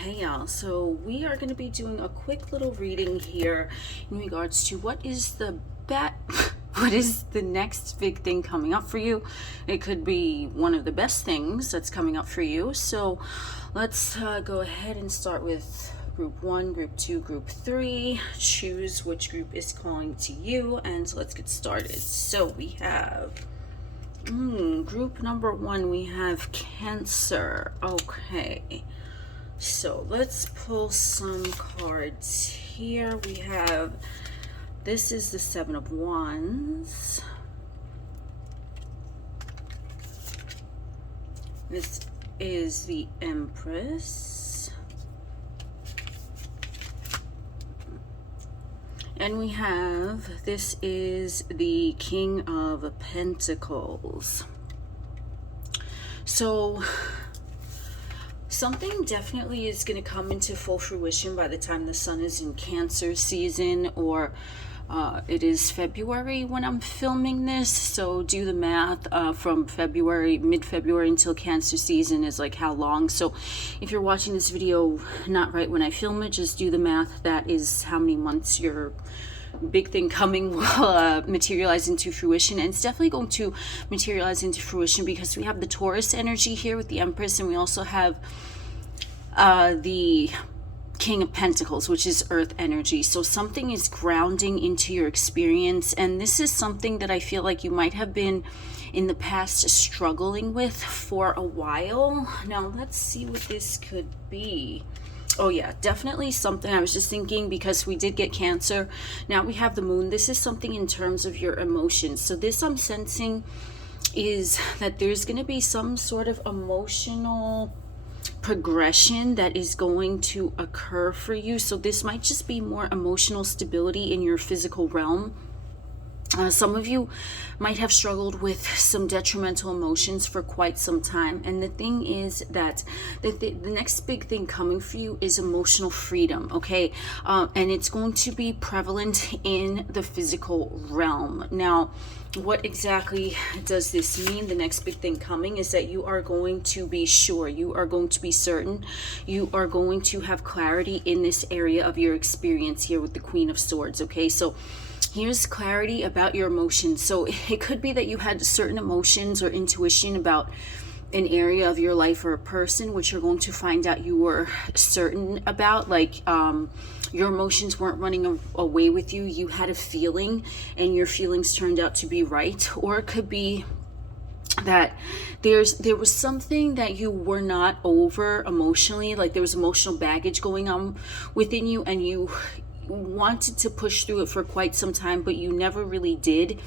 Hey y'all, so we are going to be doing a quick little reading here in regards to what is the what is the next big thing coming up for you. It could be one of the best things that's coming up for you. So let's go ahead and start with group 1, group 2, group 3. Choose which group is calling to you, and let's get started. So we have group number 1, we have Cancer. Okay. So let's pull some cards here. We have, this is the 7 of Wands. This is the Empress. And we have, this is the King of Pentacles. So something definitely is going to come into full fruition by the time the sun is in Cancer season, or it is February when I'm filming this. So do the math from February, mid-February until Cancer season is like how long. So if you're watching this video not right when I film it, just do the math. That is how many months your big thing coming will materialize into fruition. And it's definitely going to materialize into fruition because we have the Taurus energy here with the Empress, and we also have the King of Pentacles, which is earth energy. So something is grounding into your experience, and this is something that I feel like you might have been in the past struggling with for a while. Now let's see what this could be. Oh yeah, definitely something. I was just thinking, because we did get Cancer, now we have the Moon. This is something in terms of your emotions. So this, I'm sensing, is that there's going to be some sort of emotional progression that is going to occur for you. So this might just be more emotional stability in your physical realm. Some of you might have struggled with some detrimental emotions for quite some time. And the thing is that the next big thing coming for you is emotional freedom, okay? And it's going to be prevalent in the physical realm. Now, what exactly does this mean? The next big thing coming is that you are going to be sure, you are going to be certain, you are going to have clarity in this area of your experience here with the Queen of Swords, okay? So here's clarity about your emotions. So it could be that you had certain emotions or intuition about an area of your life or a person, which you're going to find out you were certain about. Like your emotions weren't running away with you. You had a feeling and your feelings turned out to be right. Or it could be that there was something that you were not over emotionally, like there was emotional baggage going on within you, and you wanted to push through it for quite some time, but you never really did.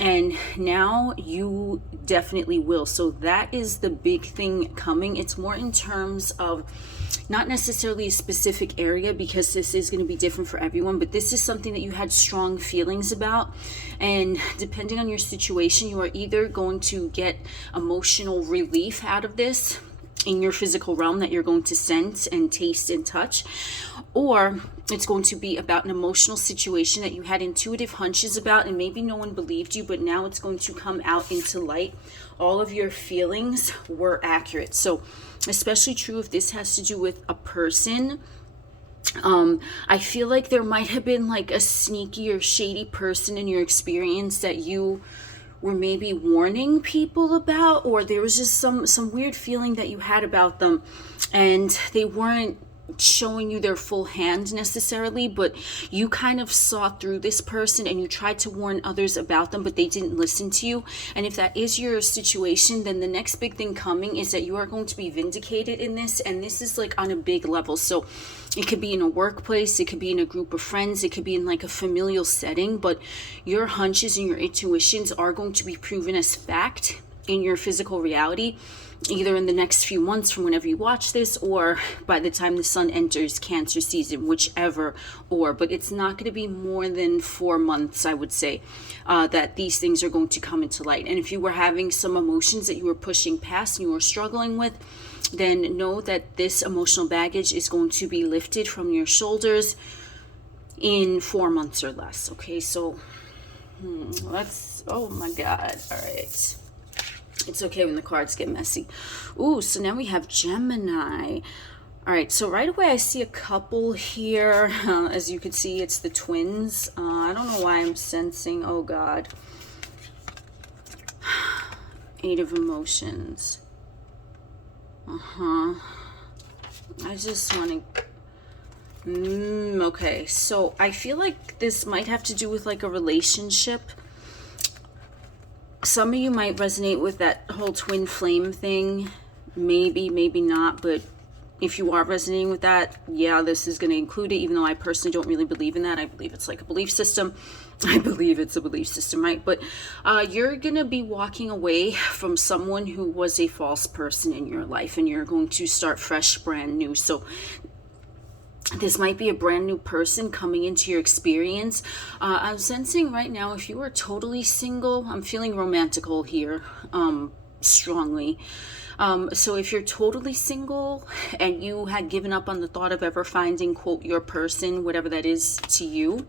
And now you definitely will. So that is the big thing coming. It's more in terms of not necessarily a specific area, because this is going to be different for everyone, but this is something that you had strong feelings about. And depending on your situation, you are either going to get emotional relief out of this in your physical realm that you're going to sense and taste and touch, or it's going to be about an emotional situation that you had intuitive hunches about, and maybe no one believed you, but now it's going to come out into light. All of your feelings were accurate. So especially true if this has to do with a person. I feel like there might have been like a sneaky or shady person in your experience that you were maybe warning people about, or there was just some weird feeling that you had about them, and they weren't showing you their full hand necessarily, but you kind of saw through this person and you tried to warn others about them, but they didn't listen to you. And if that is your situation, then the next big thing coming is that you are going to be vindicated in this, and this is like on a big level. So it could be in a workplace, it could be in a group of friends, it could be in like a familial setting, but your hunches and your intuitions are going to be proven as fact in your physical reality, either in the next few months from whenever you watch this, or by the time the sun enters Cancer season, whichever, but it's not going to be more than 4 months, I would say, that these things are going to come into light. And if you were having some emotions that you were pushing past and you were struggling with, then know that this emotional baggage is going to be lifted from your shoulders in 4 months or less. Okay, so let's, oh my God, all right. It's okay when the cards get messy. Ooh, so now we have Gemini. All right, so right away I see a couple here. As you can see, it's the twins. I don't know why I'm sensing, oh God. Eight of Emotions. I just want to... okay, so I feel like this might have to do with like a relationship. Some of you might resonate with that whole twin flame thing. Maybe, maybe not, but if you are resonating with that, yeah, this is going to include it, even though I personally don't really believe in that. I believe it's like a belief system. I believe it's a belief system, right? But you're going to be walking away from someone who was a false person in your life, and you're going to start fresh, brand new. So this might be a brand new person coming into your experience. I'm sensing right now, if you are totally single, I'm feeling romantical here, strongly. So if you're totally single and you had given up on the thought of ever finding, quote, your person, whatever that is to you,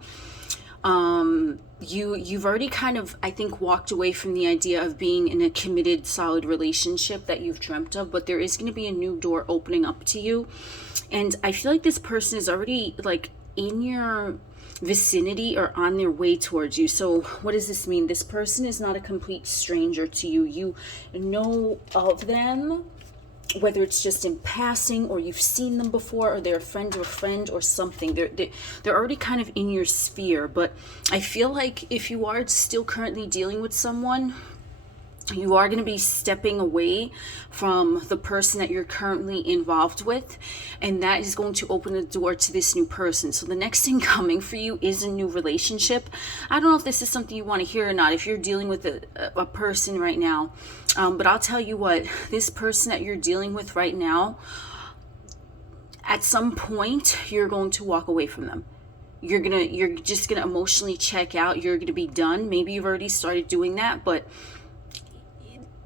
you've already kind of, I think, walked away from the idea of being in a committed, solid relationship that you've dreamt of, but there is going to be a new door opening up to you. And I feel like this person is already like in your vicinity or on their way towards you. So what does this mean? This person is not a complete stranger to you. You know of them, whether it's just in passing or you've seen them before, or they're a friend of a friend or something. They're already kind of in your sphere. But I feel like if you are still currently dealing with someone, you are going to be stepping away from the person that you're currently involved with, and that is going to open the door to this new person. So the next thing coming for you is a new relationship. I don't know if this is something you want to hear or not, if you're dealing with a person right now, but I'll tell you what, this person that you're dealing with right now, at some point you're going to walk away from them. You're just gonna emotionally check out. You're gonna be done. Maybe you've already started doing that, but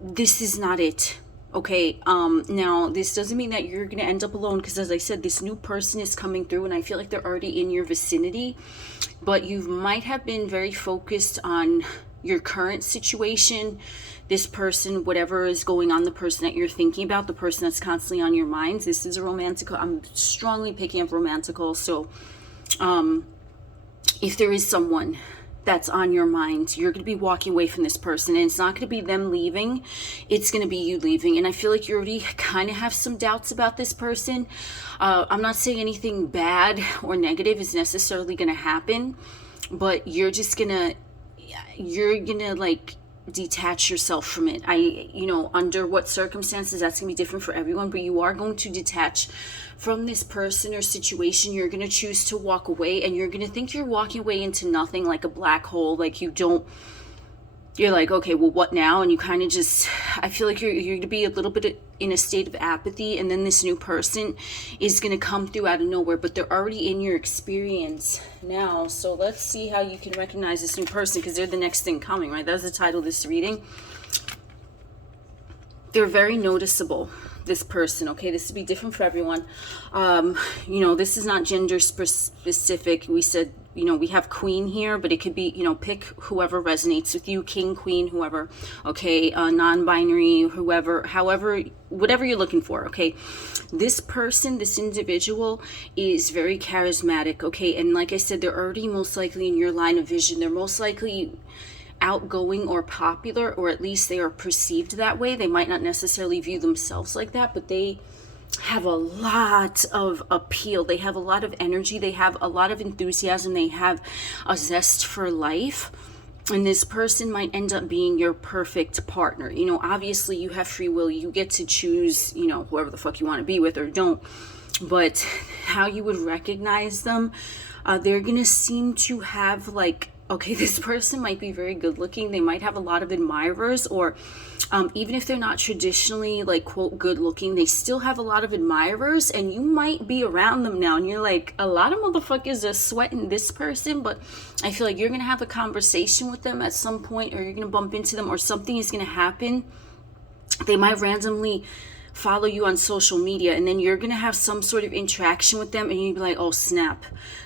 this is not it. Okay, now this doesn't mean that you're gonna end up alone, because as I said, this new person is coming through and I feel like they're already in your vicinity, but you might have been very focused on your current situation, this person, whatever is going on, the person that you're thinking about, the person that's constantly on your minds. This is a romantical, I'm strongly picking up romantical. So if there is someone that's on your mind, you're going to be walking away from this person, and it's not going to be them leaving, it's going to be you leaving. And I feel like you already kind of have some doubts about this person. I'm not saying anything bad or negative is necessarily going to happen, but you're gonna like detach yourself from it. Under what circumstances, that's gonna be different for everyone, but you are going to detach from this person or situation. You're gonna choose to walk away, and you're gonna think you're walking away into nothing, like a black hole, like you're like, okay, well, what now? And you kind of just, I feel like you're gonna be a little bit in a state of apathy, and then this new person is gonna come through out of nowhere, but they're already in your experience now. So let's see how you can recognize this new person, because they're the next thing coming, right? That's the title of this reading. They're very noticeable, this person, okay? This would be different for everyone. This is not gender specific. We said, we have queen here, but it could be, pick whoever resonates with you, king, queen, whoever, okay? Non-binary, however, whatever you're looking for, okay? This person, this individual is very charismatic, okay? And like I said, they're already most likely in your line of vision. They're most likely outgoing or popular, or at least they are perceived that way. They might not necessarily view themselves like that, but they have a lot of appeal. They have a lot of energy. They have a lot of enthusiasm. They have a zest for life. And this person might end up being your perfect partner. Obviously you have free will. You get to choose, whoever the fuck you want to be with or don't. But how you would recognize them, they're going to seem to have this person might be very good looking. They might have a lot of admirers, or even if they're not traditionally quote good looking, they still have a lot of admirers, and you might be around them now and you're like, a lot of motherfuckers are sweating this person, but I feel like you're gonna have a conversation with them at some point, or you're gonna bump into them, or something is gonna happen. They might randomly follow you on social media, and then you're gonna have some sort of interaction with them, and you'll be like, oh snap,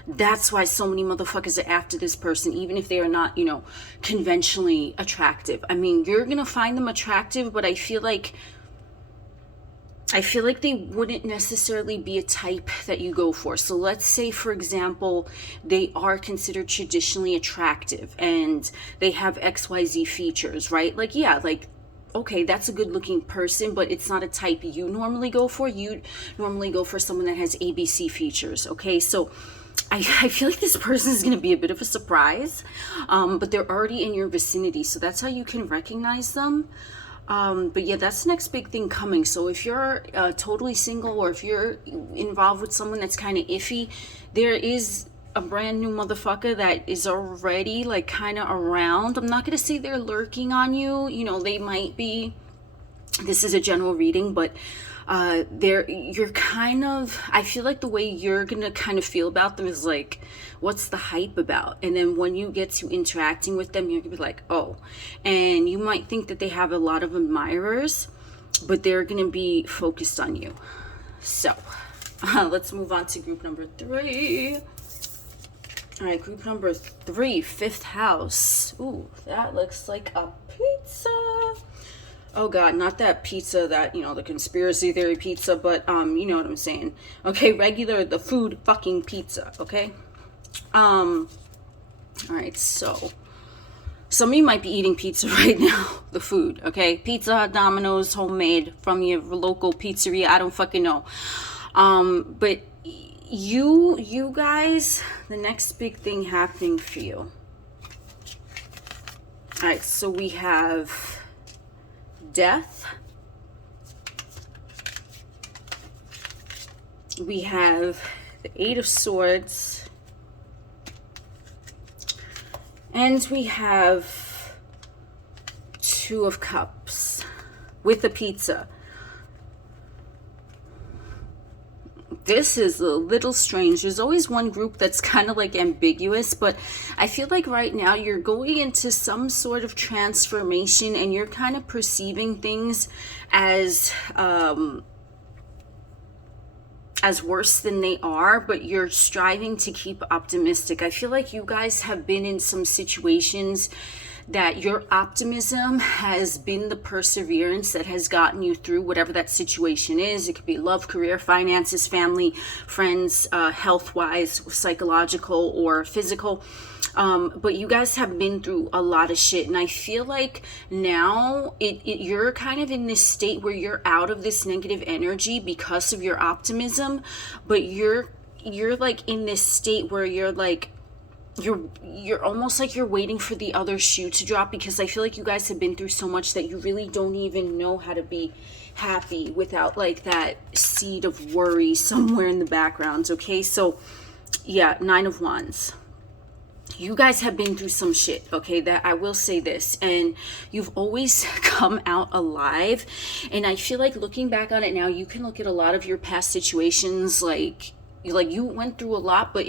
that's why so many motherfuckers are after this person, even if they are not conventionally attractive. I mean, you're gonna find them attractive, but I feel like I feel like they wouldn't necessarily be a type that you go for. So let's say, for example, they are considered traditionally attractive and they have XYZ features, right? Like, yeah, like, okay, that's a good looking person, but it's not a type you normally go for. You normally go for someone that has ABC features, okay? So I feel like this person is going to be a bit of a surprise, but they're already in your vicinity. So that's how you can recognize them. But yeah, that's the next big thing coming. So if you're totally single, or if you're involved with someone that's kind of iffy, there is a brand new motherfucker that is already like kind of around. I'm not going to say they're lurking on you. You know, they might be. This is a general reading, but you're kind of, I feel like the way you're gonna kind of feel about them is like, what's the hype about? And then when you get to interacting with them, you're gonna be like, oh. And you might think that they have a lot of admirers, but they're gonna be focused on you. So let's move on to group number 3. All right, group number 3, 5th house. Ooh, that looks like a pizza. Oh God, not that pizza that, you know, the conspiracy theory pizza, but you know what I'm saying. Okay, regular, the food fucking pizza, okay? All right, so some of you might be eating pizza right now, the food, okay? Pizza Hut, Domino's, homemade from your local pizzeria, I don't fucking know. But you guys, the next big thing happening for you. All right, so we have Death. We have the 8 of Swords. And we have 2 of Cups with the pizza. This is a little strange. There's always one group that's kind of like ambiguous, but I feel like right now you're going into some sort of transformation and you're kind of perceiving things as worse than they are, but you're striving to keep optimistic. I feel like you guys have been in some situations that your optimism has been the perseverance that has gotten you through whatever that situation is. It could be love, career, finances, family, friends, health-wise, psychological or physical. But you guys have been through a lot of shit, and I feel like now you're kind of in this state where you're out of this negative energy because of your optimism, but you're like in this state where you're like, you're almost like you're waiting for the other shoe to drop, because I feel like you guys have been through so much that you really don't even know how to be happy without like that seed of worry somewhere in the background. Okay, so yeah, 9 of Wands. You guys have been through some shit, okay? That I will say this, and you've always come out alive. And I feel like looking back on it now, you can look at a lot of your past situations like you went through a lot, but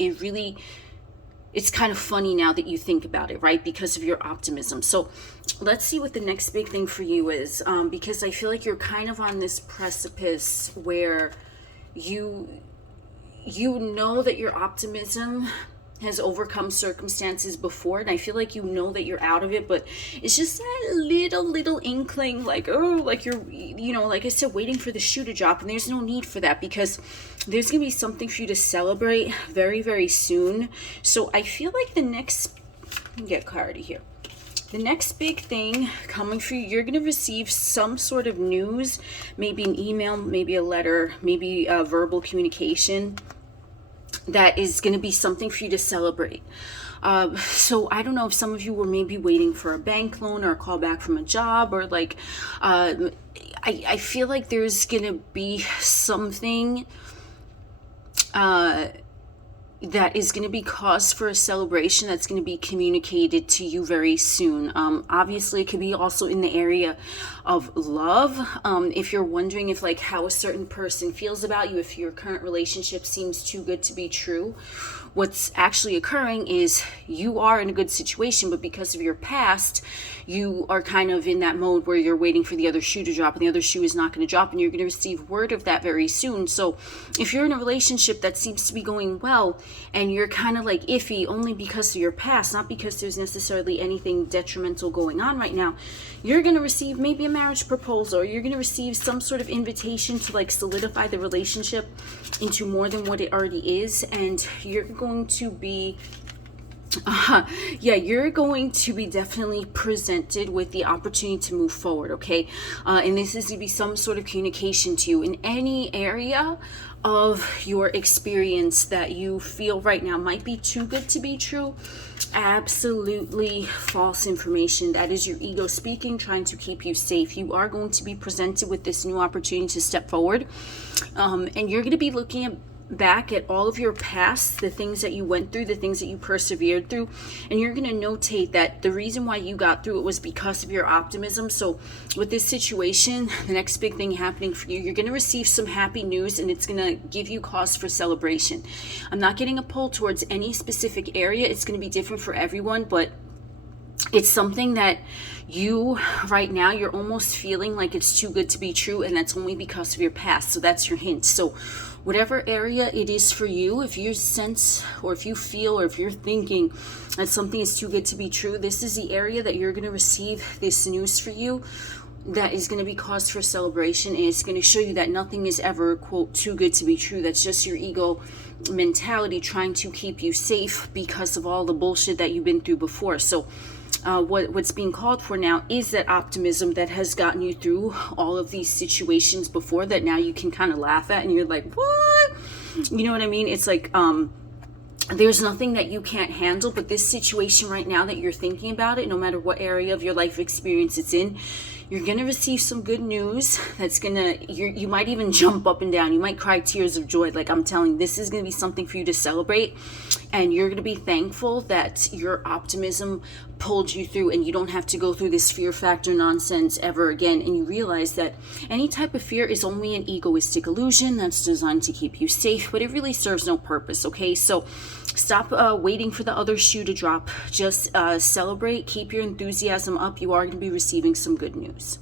it's kind of funny now that you think about it, right? Because of your optimism. So let's see what the next big thing for you is, because I feel like you're kind of on this precipice where you know that your optimism has overcome circumstances before, and I feel like you know that you're out of it, but it's just that little inkling, like, oh, like you're, you know, like I said, waiting for the shoe to drop, and there's no need for that, because there's gonna be something for you to celebrate very, very soon. So I feel like the next, let me get clarity here. The next big thing coming for you, you're going to receive some sort of news, maybe an email, maybe a letter, maybe a verbal communication that is going to be something for you to celebrate. So I don't know if some of you were maybe waiting for a bank loan or a call back from a job, or like, I feel like there's going to be something that is going to be cause for a celebration that's going to be communicated to you very soon. Obviously, it could be also in the area of love. If you're wondering if like how a certain person feels about you, if your current relationship seems too good to be true, what's actually occurring is you are in a good situation, but because of your past, you are kind of in that mode where you're waiting for the other shoe to drop, and the other shoe is not going to drop, and you're going to receive word of that very soon. So if you're in a relationship that seems to be going well, and you're kind of like iffy only because of your past, not because there's necessarily anything detrimental going on right now, you're going to receive maybe a marriage proposal, or you're going to receive some sort of invitation to like solidify the relationship into more than what it already is. And you're going to be you're going to be definitely presented with the opportunity to move forward, okay? And this is going to be some sort of communication to you in any area of your experience that you feel right now might be too good to be true. Absolutely false information. That is your ego speaking, trying to keep you safe. You are going to be presented with this new opportunity to step forward, and you're going to be looking back at all of your past, the things that you went through, the things that you persevered through, and you're going to notate that the reason why you got through it was because of your optimism. So with this situation, the next big thing happening for you, you're going to receive some happy news, and it's going to give you cause for celebration. I'm not getting a pull towards any specific area. It's going to be different for everyone, but it's something that you right now, you're almost feeling like it's too good to be true, and that's only because of your past. So that's your hint. So whatever area it is for you, if you sense or if you feel or if you're thinking that something is too good to be true, this is the area that you're going to receive this news for you that is going to be cause for celebration, and it's going to show you that nothing is ever, quote, too good to be true. That's just your ego mentality trying to keep you safe because of all the bullshit that you've been through before. So what's being called for now is that optimism that has gotten you through all of these situations before, that now you can kind of laugh at, and you're like, what? You know what I mean? It's like, there's nothing that you can't handle, but this situation right now that you're thinking about it, no matter what area of your life experience it's in, you're going to receive some good news that's going to, you might even jump up and down. You might cry tears of joy. Like I'm telling you, this is going to be something for you to celebrate. And you're going to be thankful that your optimism pulled you through, and you don't have to go through this fear factor nonsense ever again. And you realize that any type of fear is only an egoistic illusion that's designed to keep you safe, but it really serves no purpose, okay? So stop waiting for the other shoe to drop. Just celebrate, keep your enthusiasm up. You are going to be receiving some good news.